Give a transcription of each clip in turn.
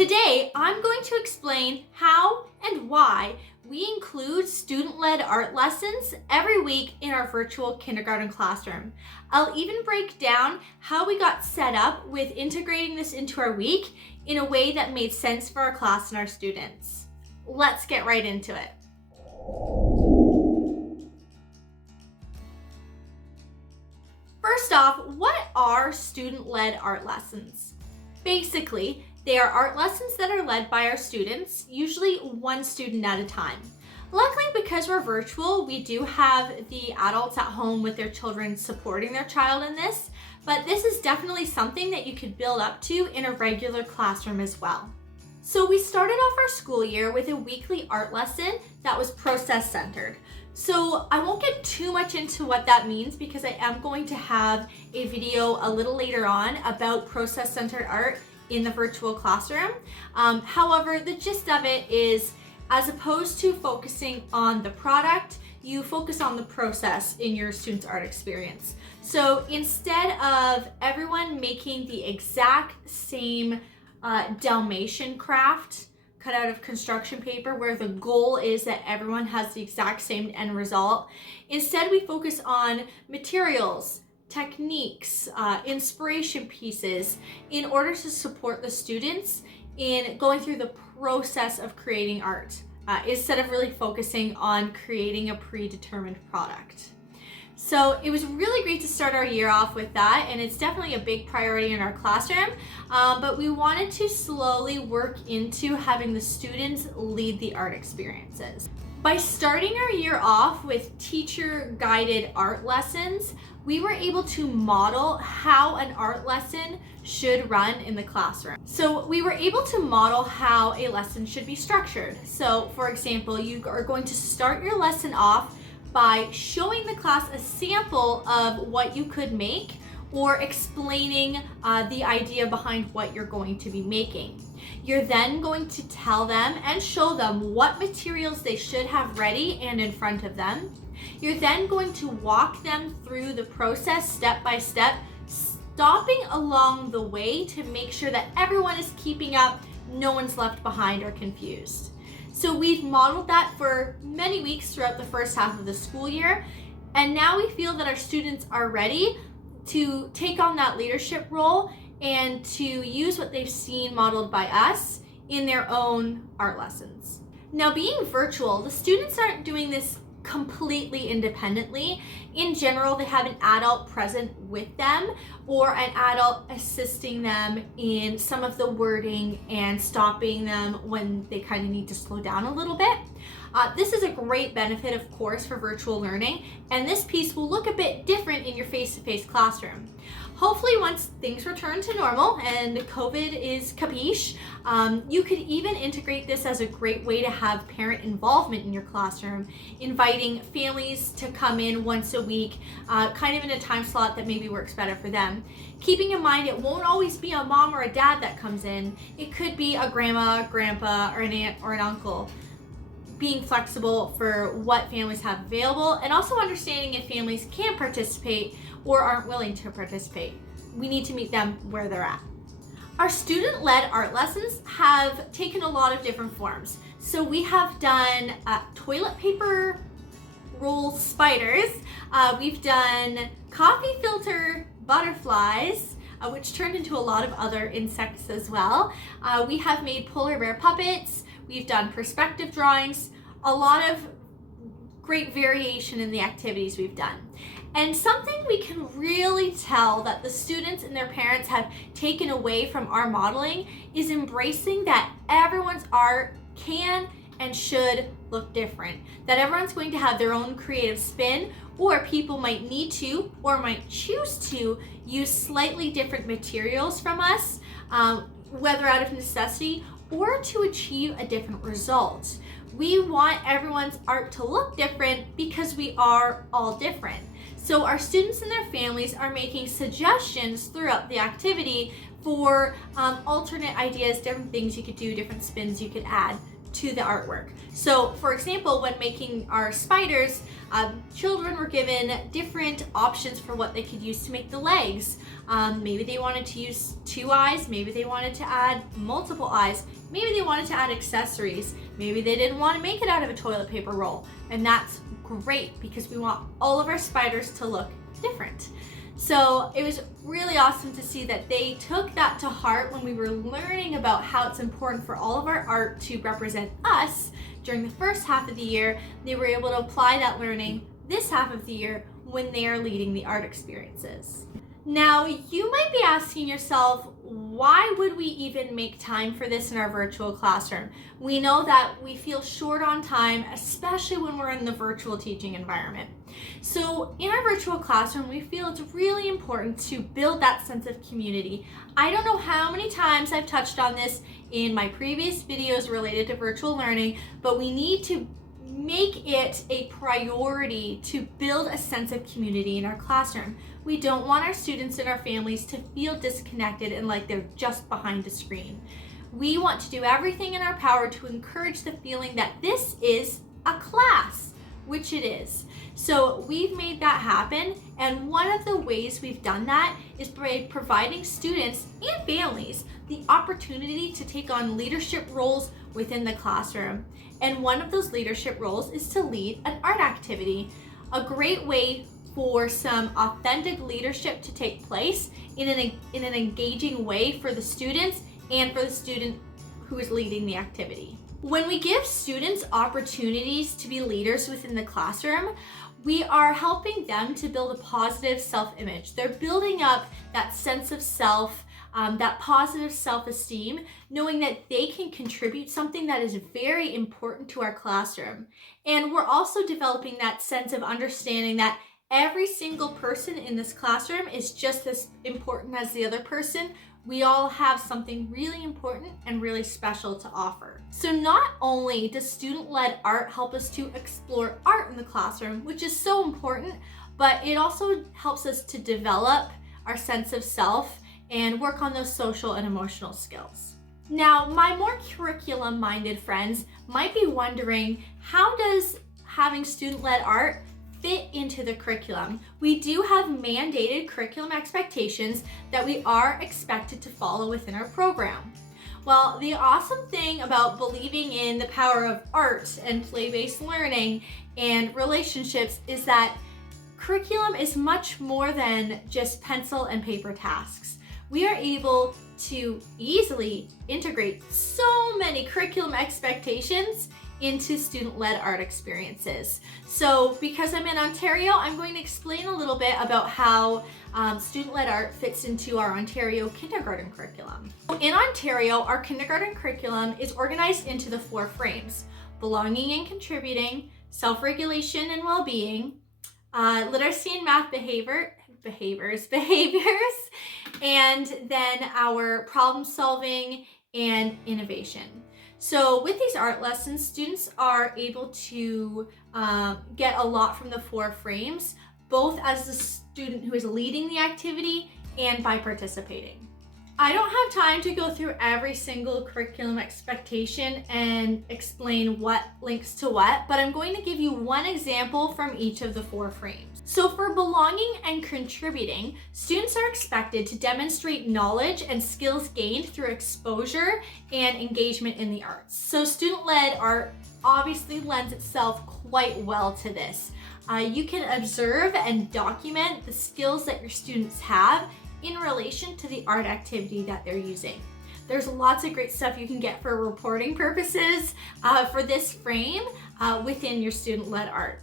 Today, I'm going to explain how and why we include student-led art lessons every week in our virtual kindergarten classroom. I'll even break down how we got set up with integrating this into our week in a way that made sense for our class and our students. Let's get right into it. First off, what are student-led art lessons? Basically, they are art lessons that are led by our students, usually one student at a time. Luckily, because we're virtual, we do have the adults at home with their children supporting their child in this, but this is definitely something that you could build up to in a regular classroom as well. So we started off our school year with a weekly art lesson that was process-centered. So I won't get too much into what that means because I am going to have a video a little later on about process-centered art in the virtual classroom. However, the gist of it is, as opposed to focusing on the product, you focus on the process in your student's art experience. So instead of everyone making the exact same Dalmatian craft cut out of construction paper where the goal is that everyone has the exact same end result, instead we focus on materials, techniques, inspiration pieces in order to support the students in going through the process of creating art instead of really focusing on creating a predetermined product. So it was really great to start our year off with that, and it's definitely a big priority in our classroom, but we wanted to slowly work into having the students lead the art experiences. By starting our year off with teacher-guided art lessons, we were able to model how an art lesson should run in the classroom. So we were able to model how a lesson should be structured. So for example, you are going to start your lesson off by showing the class a sample of what you could make or explaining the idea behind what you're going to be making. You're then going to tell them and show them what materials they should have ready and in front of them. You're then going to walk them through the process step by step, stopping along the way to make sure that everyone is keeping up, no one's left behind or confused. So we've modeled that for many weeks throughout the first half of the school year, and now we feel that our students are ready to take on that leadership role and to use what they've seen modeled by us in their own art lessons. Now, being virtual, the students aren't doing this completely independently. In general, they have an adult present with them or an adult assisting them in some of the wording and stopping them when they kind of need to slow down a little bit. This is a great benefit, of course, for virtual learning, and this piece will look a bit different in your face-to-face classroom. Hopefully, once things return to normal and COVID is capiche, you could even integrate this as a great way to have parent involvement in your classroom, inviting families to come in once a week, kind of in a time slot that maybe works better for them. Keeping in mind, it won't always be a mom or a dad that comes in. It could be a grandma, grandpa, or an aunt or an uncle. Being flexible for what families have available, and also understanding if families can't participate or aren't willing to participate. We need to meet them where they're at. Our student-led art lessons have taken a lot of different forms. So we have done toilet paper roll spiders, we've done coffee filter butterflies, which turned into a lot of other insects as well. We have made polar bear puppets, we've done perspective drawings, a lot of great variation in the activities we've done. And something we can really tell that the students and their parents have taken away from our modeling is embracing that everyone's art can and should look different. That everyone's going to have their own creative spin, or people might need to or might choose to use slightly different materials from us, whether out of necessity or to achieve a different result. We want everyone's art to look different because we are all different. So our students and their families are making suggestions throughout the activity for alternate ideas, different things you could do, different spins you could add to the artwork. So for example, when making our spiders, children were given different options for what they could use to make the legs. Maybe they wanted to use 2 eyes, maybe they wanted to add multiple eyes, maybe they wanted to add accessories, maybe they didn't want to make it out of a toilet paper roll. And that's great because we want all of our spiders to look different. So it was really awesome to see that they took that to heart when we were learning about how it's important for all of our art to represent us during the first half of the year. They were able to apply that learning this half of the year when they are leading the art experiences. Now, you might be asking yourself, why would we even make time for this in our virtual classroom? We know that we feel short on time, especially when we're in the virtual teaching environment. So in our virtual classroom, we feel it's really important to build that sense of community. I don't know how many times I've touched on this in my previous videos related to virtual learning, but we need to make it a priority to build a sense of community in our classroom. We don't want our students and our families to feel disconnected and like they're just behind a screen. We want to do everything in our power to encourage the feeling that this is a class, which it is. So we've made that happen, and one of the ways we've done that is by providing students and families the opportunity to take on leadership roles within the classroom. And one of those leadership roles is to lead an art activity. A great way for some authentic leadership to take place in an engaging way for the students and for the student who is leading the activity. When we give students opportunities to be leaders within the classroom, we are helping them to build a positive self-image. They're building up that sense of self, that positive self-esteem, knowing that they can contribute something that is very important to our classroom. And we're also developing that sense of understanding that every single person in this classroom is just as important as the other person. We all have something really important and really special to offer. So not only does student-led art help us to explore art in the classroom, which is so important, but it also helps us to develop our sense of self and work on those social and emotional skills. Now, my more curriculum-minded friends might be wondering, how does having student-led art fit into the curriculum? We do have mandated curriculum expectations that we are expected to follow within our program. Well, the awesome thing about believing in the power of art and play-based learning and relationships is that curriculum is much more than just pencil and paper tasks. We are able to easily integrate so many curriculum expectations into student-led art experiences. So because I'm in Ontario, I'm going to explain a little bit about how student-led art fits into our Ontario kindergarten curriculum. In Ontario, our kindergarten curriculum is organized into the 4 frames: belonging and contributing, self-regulation and well-being, literacy and math behaviors, and then our problem solving and innovation. So with these art lessons, students are able to get a lot from the 4 frames, both as the student who is leading the activity and by participating. I don't have time to go through every single curriculum expectation and explain what links to what, but I'm going to give you one example from each of the 4 frames. So for belonging and contributing, students are expected to demonstrate knowledge and skills gained through exposure and engagement in the arts. So student-led art obviously lends itself quite well to this. You can observe and document the skills that your students have in relation to the art activity that they're using. There's lots of great stuff you can get for reporting purposes for this frame within your student-led art.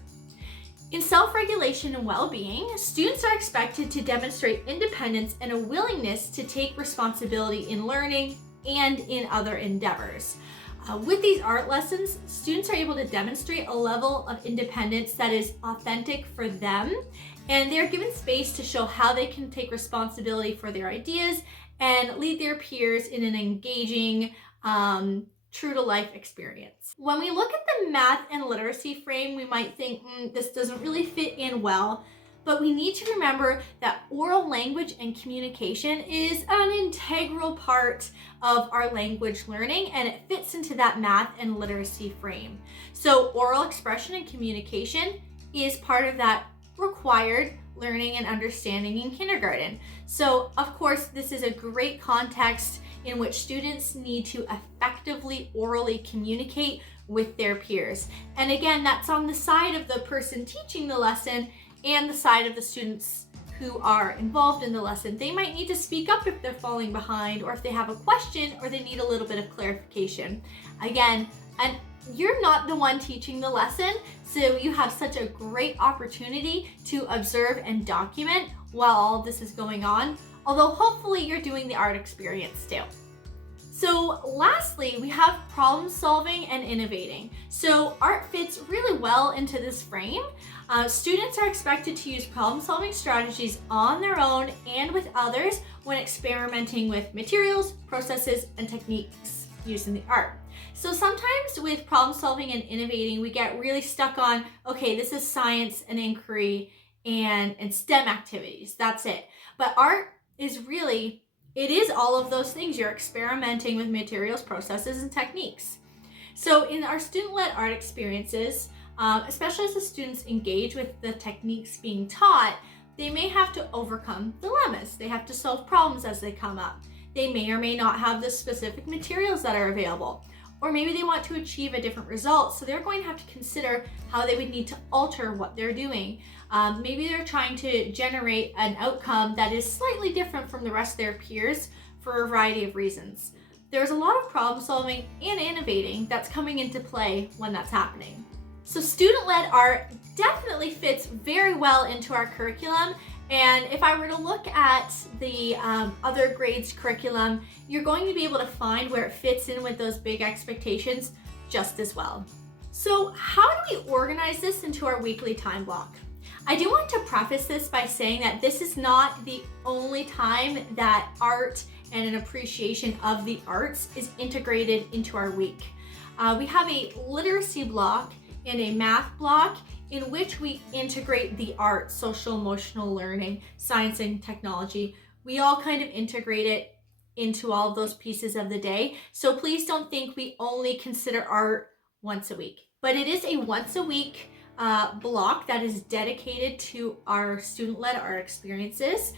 In self-regulation and well-being, students are expected to demonstrate independence and a willingness to take responsibility in learning and in other endeavors. With these art lessons, students are able to demonstrate a level of independence that is authentic for them, and they're given space to show how they can take responsibility for their ideas and lead their peers in an engaging, true-to-life experience. When we look at the math and literacy frame, we might think, this doesn't really fit in well. but we need to remember that oral language and communication is an integral part of our language learning, and it fits into that math and literacy frame. So oral expression and communication is part of that required learning and understanding in kindergarten. So of course, this is a great context in which students need to effectively orally communicate with their peers. And again, that's on the side of the person teaching the lesson and the side of the students who are involved in the lesson. They might need to speak up if they're falling behind, or if they have a question, or they need a little bit of clarification. Again, and you're not the one teaching the lesson, so you have such a great opportunity to observe and document while all of this is going on, although hopefully you're doing the art experience too. So lastly, we have problem solving and innovating. So art fits really well into this frame. Students are expected to use problem solving strategies on their own and with others when experimenting with materials, processes, and techniques used in the art. So sometimes with problem solving and innovating, we get really stuck on, okay, this is science and inquiry and STEM activities, that's it. But art is really, it is all of those things. You're experimenting with materials, processes, and techniques. So in our student-led art experiences, especially as the students engage with the techniques being taught, they may have to overcome dilemmas. They have to solve problems as they come up. They may or may not have the specific materials that are available. Or maybe they want to achieve a different result, so they're going to have to consider how they would need to alter what they're doing. Maybe they're trying to generate an outcome that is slightly different from the rest of their peers for a variety of reasons. There's a lot of problem solving and innovating that's coming into play when that's happening. So student-led art definitely fits very well into our curriculum. And if I were to look at the other grades curriculum, you're going to be able to find where it fits in with those big expectations just as well. So how do we organize this into our weekly time block? I do want to preface this by saying that this is not the only time that art and an appreciation of the arts is integrated into our week. We have a literacy block and a math block in which we integrate the arts, social emotional learning, science and technology. We all kind of integrate it into all of those pieces of the day. So please don't think we only consider art once a week, but it is a once a week block that is dedicated to our student-led art experiences.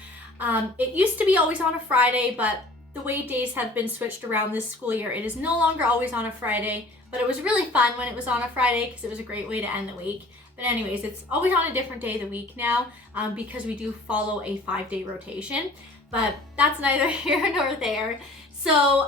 It used to be always on a Friday, but the way days have been switched around this school year, it is no longer always on a Friday, but it was really fun when it was on a Friday because it was a great way to end the week. But anyways, it's always on a different day of the week now because we do follow a 5-day rotation, but that's neither here nor there. So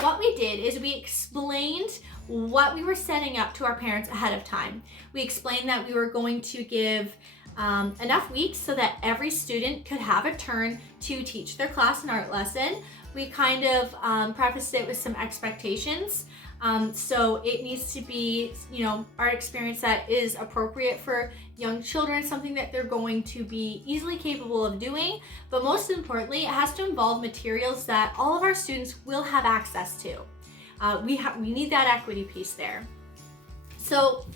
what we did is we explained what we were setting up to our parents ahead of time. We explained that we were going to give enough weeks so that every student could have a turn to teach their class an art lesson. We kind of prefaced it with some expectations. So it needs to be, art experience that is appropriate for young children, something that they're going to be easily capable of doing. But most importantly, it has to involve materials that all of our students will have access to. We need that equity piece there. So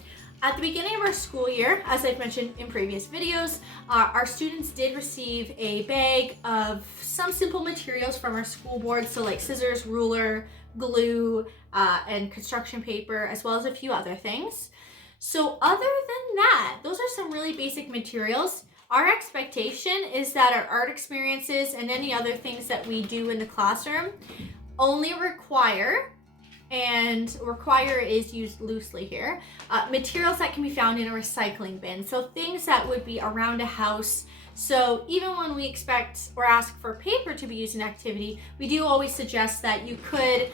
at the beginning of our school year, as I've mentioned in previous videos, our students did receive a bag of some simple materials from our school board. So like scissors, ruler, glue, and construction paper, as well as a few other things. So other than that, those are some really basic materials. Our expectation is that our art experiences and any other things that we do in the classroom only require, and require is used loosely here, materials that can be found in a recycling bin. So things that would be around a house. So even when we expect or ask for paper to be used in activity, we do always suggest that you could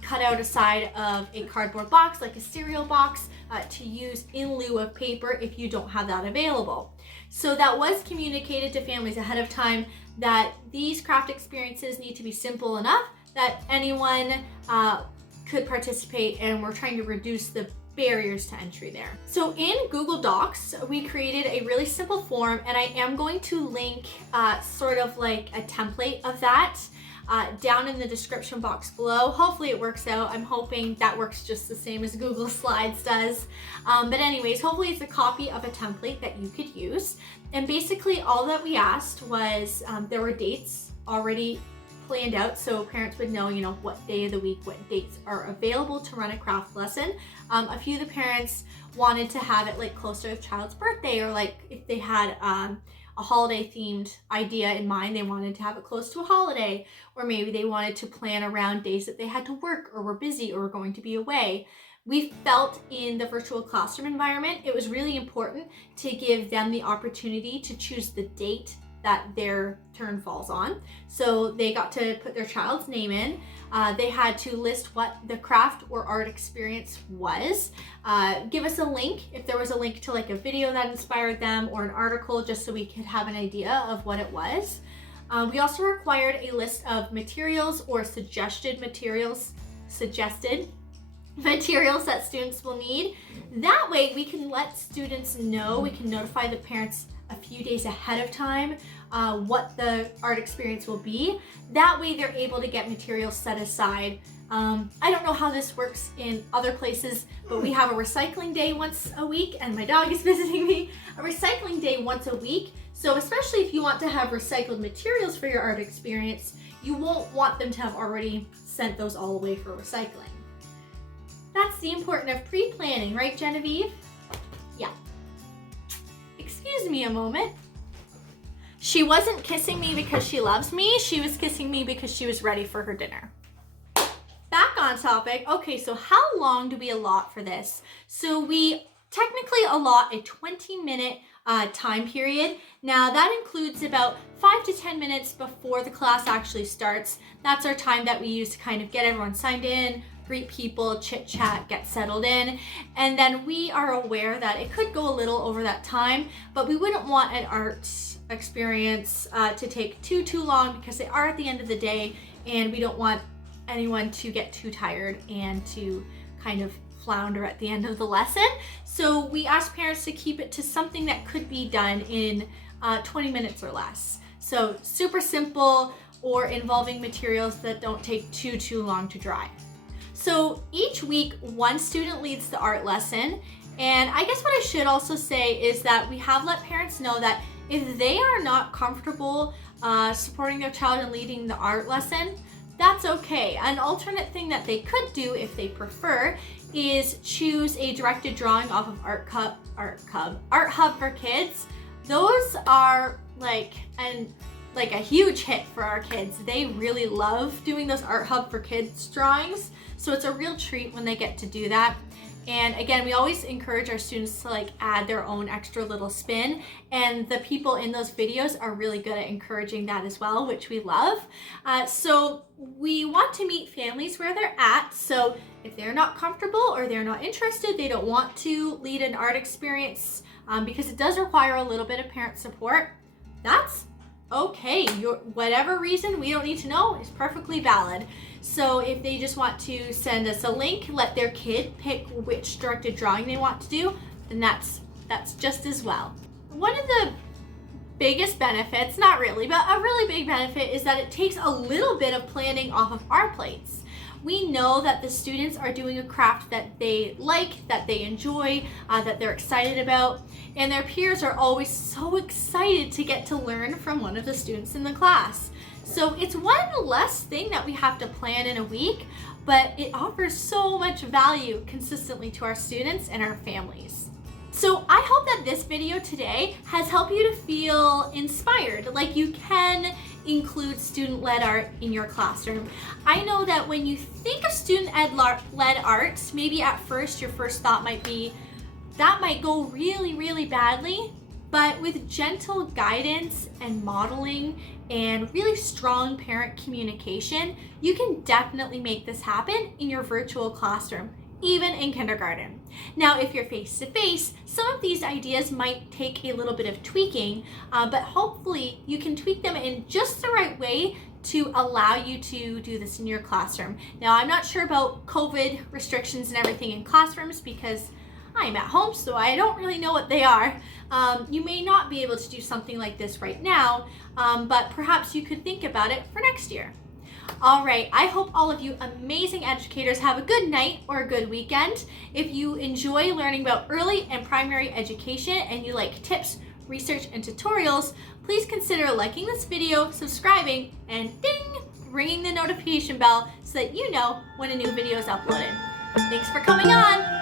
cut out a side of a cardboard box, like a cereal box, to use in lieu of paper if you don't have that available. So that was communicated to families ahead of time that these craft experiences need to be simple enough that anyone could participate, and we're trying to reduce the barriers to entry there. So in Google Docs, we created a really simple form, and I am going to link sort of like a template of that down in the description box below. Hopefully it works out. I'm hoping that works just the same as Google Slides does. But anyways, hopefully it's a copy of a template that you could use. And basically all that we asked was there were dates already planned out, so parents would know, what day of the week, what dates are available to run a craft lesson. A few of the parents wanted to have it like close to their child's birthday, or like if they had a holiday themed idea in mind, they wanted to have it close to a holiday, or maybe they wanted to plan around days that they had to work or were busy or were going to be away. We felt in the virtual classroom environment, it was really important to give them the opportunity to choose the date that their turn falls on. So they got to put their child's name in. They had to list what the craft or art experience was. Give us a link, if there was a link to like a video that inspired them or an article, just so we could have an idea of what it was. We also required a list of materials or suggested materials that students will need. That way we can let students know, we can notify the parents a few days ahead of time what the art experience will be. That way they're able to get materials set aside. I don't know how this works in other places, but we have a recycling day once a week, and my dog is visiting me. A recycling day once a week. So especially if you want to have recycled materials for your art experience, you won't want them to have already sent those all away for recycling. That's the importance of pre-planning, right, Genevieve? Yeah. Excuse me a moment. She wasn't kissing me because she loves me. She was kissing me because she was ready for her dinner. Back on topic. Okay, so how long do we allot for this? So we technically allot a 20-minute time period. Now that includes about 5 to 10 minutes before the class actually starts. That's our time that we use to kind of get everyone signed in, greet people, chit chat, get settled in. And then we are aware that it could go a little over that time, but we wouldn't want an art experience to take too long, because they are at the end of the day, and we don't want anyone to get too tired and to kind of flounder at the end of the lesson. So we ask parents to keep it to something that could be done in 20 minutes or less. So super simple, or involving materials that don't take too long to dry. So each week, one student leads the art lesson. And I guess what I should also say is that we have let parents know that if they are not comfortable supporting their child in leading the art lesson, that's okay. An alternate thing that they could do, if they prefer, is choose a directed drawing off of Art Hub for Kids. Those are like a huge hit for our kids. They really love doing those Art Hub for Kids drawings. So it's a real treat when they get to do that. And again, we always encourage our students to add their own extra little spin, and the people in those videos are really good at encouraging that as well, which we love. So we want to meet families where they're at. So if they're not comfortable or they're not interested, they don't want to lead an art experience because it does require a little bit of parent support, that's okay. Whatever reason we don't need to know is perfectly valid. So if they just want to send us a link, let their kid pick which directed drawing they want to do, then that's just as well. One of the biggest benefits, not really, but a really big benefit, is that it takes a little bit of planning off of our plates. We know that the students are doing a craft that they like, that they enjoy, that they're excited about, and their peers are always so excited to get to learn from one of the students in the class. So it's one less thing that we have to plan in a week, but it offers so much value consistently to our students and our families. So I hope that this video today has helped you to feel inspired, like you can include student-led art in your classroom. I know that when you think of student-led art, maybe at first your first thought might be, that might go really badly, but with gentle guidance and modeling and really strong parent communication, you can definitely make this happen in your virtual classroom, even in kindergarten. Now, if you're face-to-face, some of these ideas might take a little bit of tweaking, but hopefully you can tweak them in just the right way to allow you to do this in your classroom. Now, I'm not sure about COVID restrictions and everything in classrooms because I'm at home, so I don't really know what they are. You may not be able to do something like this right now, but perhaps you could think about it for next year. All right, I hope all of you amazing educators have a good night or a good weekend. If you enjoy learning about early and primary education and you like tips, research, and tutorials, please consider liking this video, subscribing, and ding, ringing the notification bell so that you know when a new video is uploaded. Thanks for coming on.